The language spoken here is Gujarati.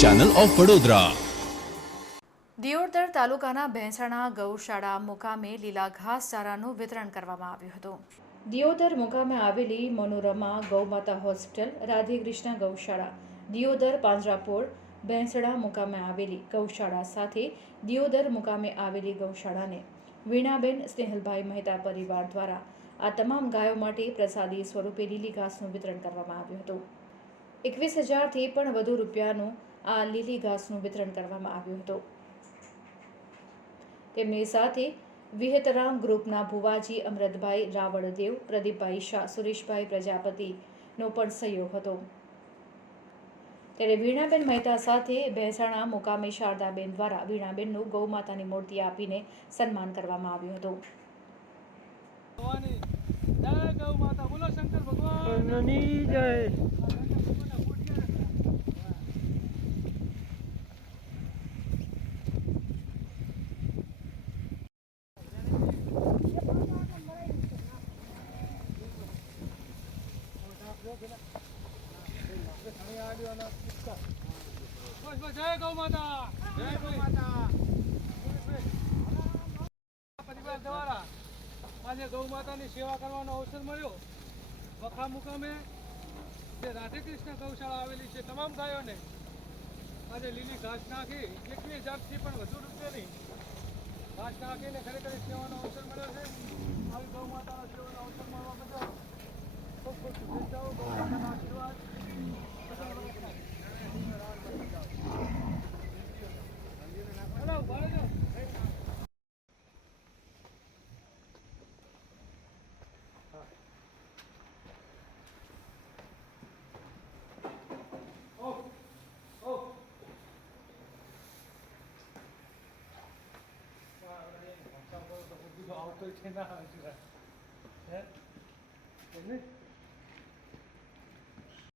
ચેનલ ઓફ વડોદરા દિયોદર તાલુકાના ભેંસાણા ગૌશાળા મુકામે લીલા ઘાસચારાનું વિતરણ કરવામાં આવ્યું હતું. દિયોદર મુકામે આવેલી મનોરમા ગૌમાતા હોસ્પિટલ રાધેકૃષ્ણ ગૌશાળા દિયોદર પાંજરાપોળ ભેંસડા મુકામે આવેલી ગૌશાળા સાથે દિયોદર મુકામે આવેલી ગૌશાળાને વીણાબેન સ્નેહલભાઈ મહેતા પરિવાર દ્વારા આ તમામ ગાયો માટે પ્રસાદી સ્વરૂપે લીલી ઘાસનું વિતરણ કરવામાં આવ્યું હતું. એકવીસ હજારથી પણ વધુ રૂપિયાનું આ લીલી ઘાસનું વિતરણ કરવામાં આવ્યું હતું. તેમની સાથે વિહતરામ ગ્રુપના ભુવાજી અમૃતભાઈ રાવળદેવ પ્રદીપભાઈ શાહ સુરેશભાઈ પ્રજાપતિનો પણ સહયોગ હતો. ત્યારે વીણાબેન મહેતા સાથે ભેંસાણા મુકામે શારદાબેન દ્વારા વીણાબેનનું ગૌમાતાની મૂર્તિ આપીને સન્માન કરવામાં આવ્યું હતું. જય ગૌ માતા. બોલો શંકર ભગવાન. ની જય. જય ગૌ માતા જય સેવા કરવાનો અવસર મળ્યો વખા મુકામે જે રાધે કૃષ્ણ ગૌશાળા આવેલી છે તમામ ગાયોને આજે લીલી ઘાસ નાખી એકવીસ હજારથી પણ વધુ રૂપિયાની ઘાસ નાખીને ખરેખર સેવાનો અવસર મળ્યો છે 아웃돌 채나 하지라. 네? 됐네?